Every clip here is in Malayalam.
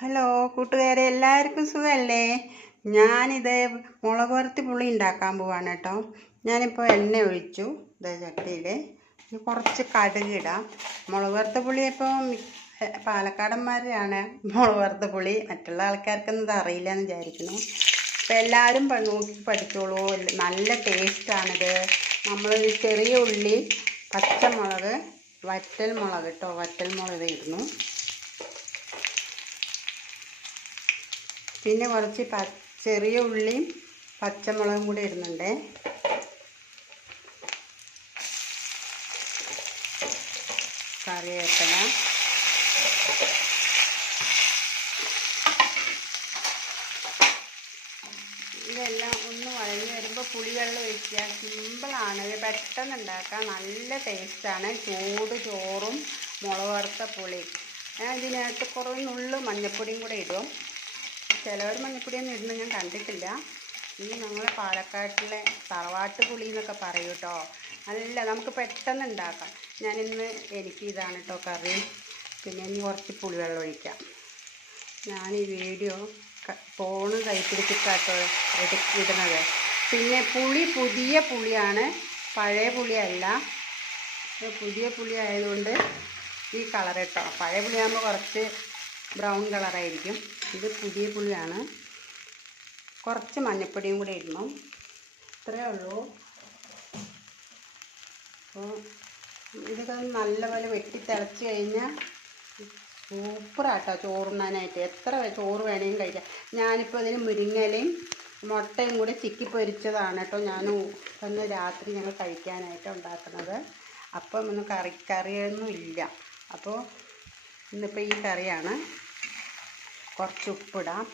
ഹലോ കൂട്ടുകാരെ എല്ലാവർക്കും സുഖമല്ലേ ഞാനിത് മുളക് വറുത്തി പുളി ഉണ്ടാക്കാൻ പോവാണ് കേട്ടോ. ഞാനിപ്പോൾ എണ്ണ ഒഴിച്ചു ഇത് ചട്ടിയിൽ കുറച്ച് കടുക് ഇടാം. മുളക് വറുത്ത പുളി ഇപ്പോൾ പാലക്കാടന്മാരാണ് മുളക് വറുത്ത പുളി. മറ്റുള്ള ആൾക്കാർക്കൊന്നും ഇത് അറിയില്ല എന്ന് വിചാരിക്കുന്നു അപ്പോൾ എല്ലാവരും നോക്കി പഠിച്ചോളൂ. നല്ല ടേസ്റ്റാണിത് നമ്മൾ ചെറിയ ഉള്ളി പച്ചമുളക് വറ്റൽ മുളക് കേട്ടോ. വറ്റൽ മുളക് ഇടുന്നു. പിന്നെ കുറച്ച് പ ചെറിയ ഉള്ളിയും പച്ചമുളകും കൂടി ഇടുന്നുണ്ട്. കറിവേപ്പില. ഇതെല്ലാം ഒന്ന് വഴഞ്ഞ് വരുമ്പോൾ പുളിവെള്ളം ഒഴിക്കുക. സിമ്പിളാണ് ഇത് പെട്ടെന്ന് ഉണ്ടാക്കാം നല്ല ടേസ്റ്റാണ് ചൂട് ചോറും മുളക് വറുത്ത പുളി. ഞാൻ ഇതിനകത്ത് കുറേ നുള്ളു മഞ്ഞൾപ്പൊടിയും കൂടെ ഇടും. ചിലവർ മഞ്ഞപ്പൊടിയൊന്നും ഇടുന്നത് ഞാൻ കണ്ടിട്ടില്ല. ഈ ഞങ്ങളെ പാലക്കാട്ടിലെ തറവാട്ട് പുളി എന്നൊക്കെ പറയും കേട്ടോ നല്ല നമുക്ക് പെട്ടെന്ന് ഉണ്ടാക്കാം. ഞാനിന്ന് എനിക്ക് ഇതാണ് കേട്ടോ കറി. പിന്നെ ഇനി കുറച്ച് പുളിവെള്ളം ഒഴിക്കാം. ഞാൻ ഈ വീഡിയോ ഫോണ് കൈപ്പിടിച്ചിട്ടാട്ടോ എടുക്കിടുന്നത് പിന്നെ പുളി പുതിയ പുളിയാണ്. പഴയ പുളിയല്ല. പുതിയ പുളി ആയതുകൊണ്ട് ഈ കളർ കേട്ടോ പഴയ പുളിയാകുമ്പോൾ കുറച്ച് ബ്രൗൺ കളറായിരിക്കും. ഇത് പുതിയ പുളിയാണ്. കുറച്ച് മഞ്ഞപ്പൊടിയും കൂടെ ഇടണം. ഇത്രയേ ഉള്ളൂ. അപ്പോൾ ഇതൊക്കെ നല്ലപോലെ വെട്ടി തിളച്ച് കഴിഞ്ഞാൽ സൂപ്പറാട്ടോ ചോറുണ്ണാനായിട്ട്. എത്ര ചോറ് വേണമെങ്കിലും കഴിക്കാം. ഞാനിപ്പോൾ ഇതിന് മുരിങ്ങലയും മുട്ടയും കൂടി ചിക്കി പൊരിച്ചതാണ് കേട്ടോ ഞാൻ ഒന്ന് രാത്രി ഞങ്ങൾ കഴിക്കാനായിട്ട് ഉണ്ടാക്കുന്നത്. അപ്പം ഒന്നും കറി കറിയൊന്നും ഇല്ല. അപ്പോൾ ഇന്നിപ്പോൾ ഈ കറിയാണ്. കുറച്ച് ഉപ്പിടാം.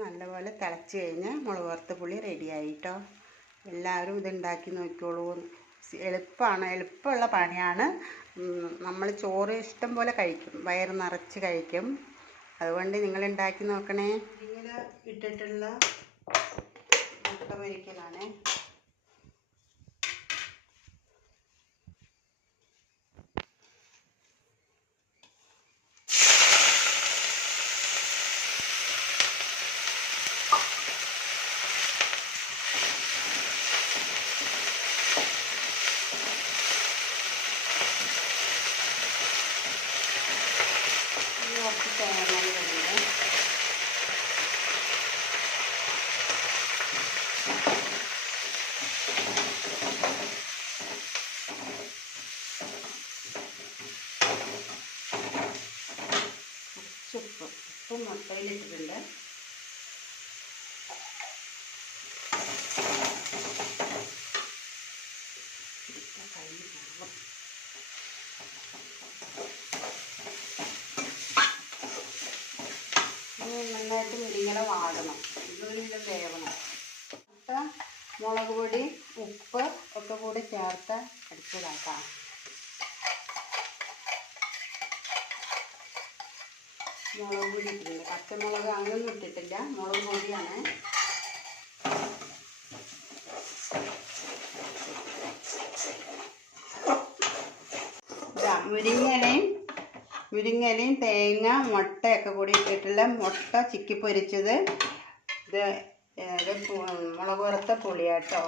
നല്ലപോലെ തിളച്ച് കഴിഞ്ഞാൽ മുളക് വറുത്ത പുളി റെഡിയായിട്ടോ എല്ലാവരും ഇതുണ്ടാക്കി നോക്കിക്കോളൂ. എളുപ്പമാണ് എളുപ്പമുള്ള പണിയാണ്. നമ്മൾ ചോറ് ഇഷ്ടം പോലെ കഴിക്കും. വയറ് നിറച്ച് കഴിക്കും. അതുകൊണ്ട് നിങ്ങൾ ഉണ്ടാക്കി നോക്കണേ. ഇങ്ങനെ ഇട്ടിട്ടുള്ള മുട്ട പൊരിക്കലാണ്. ഇനി കുറച്ച് തേങ്ങ ഇടുന്നുണ്ട് കുറച്ച് ഉപ്പ് ഉപ്പും മുട്ടയിലിട്ടിട്ടുണ്ട് നന്നായിട്ട് മുരിങ്ങനെ വാടണം. ഇതൊരു വിധം വേവണം. എന്നിട്ട് മുളക് പൊടി ഉപ്പ് ഒക്കെ കൂടി ചേർത്ത് അടിച്ചതാക്കാം. മുളക് പൊടി ഇട്ടിട്ടുണ്ട്. പച്ചമുളക് അങ്ങനൊന്നും ഇട്ടിട്ടില്ല. മുളക് പൊടിയാണ്. ഇതാ മുരിങ്ങയിലയും തേങ്ങ മുട്ടയൊക്കെ കൂടി ഇട്ടിട്ടുള്ള മുട്ട ചിക്കി പൊരിച്ചത്. ഇത് മുളക് വറുത്ത പുളിയാട്ടോ.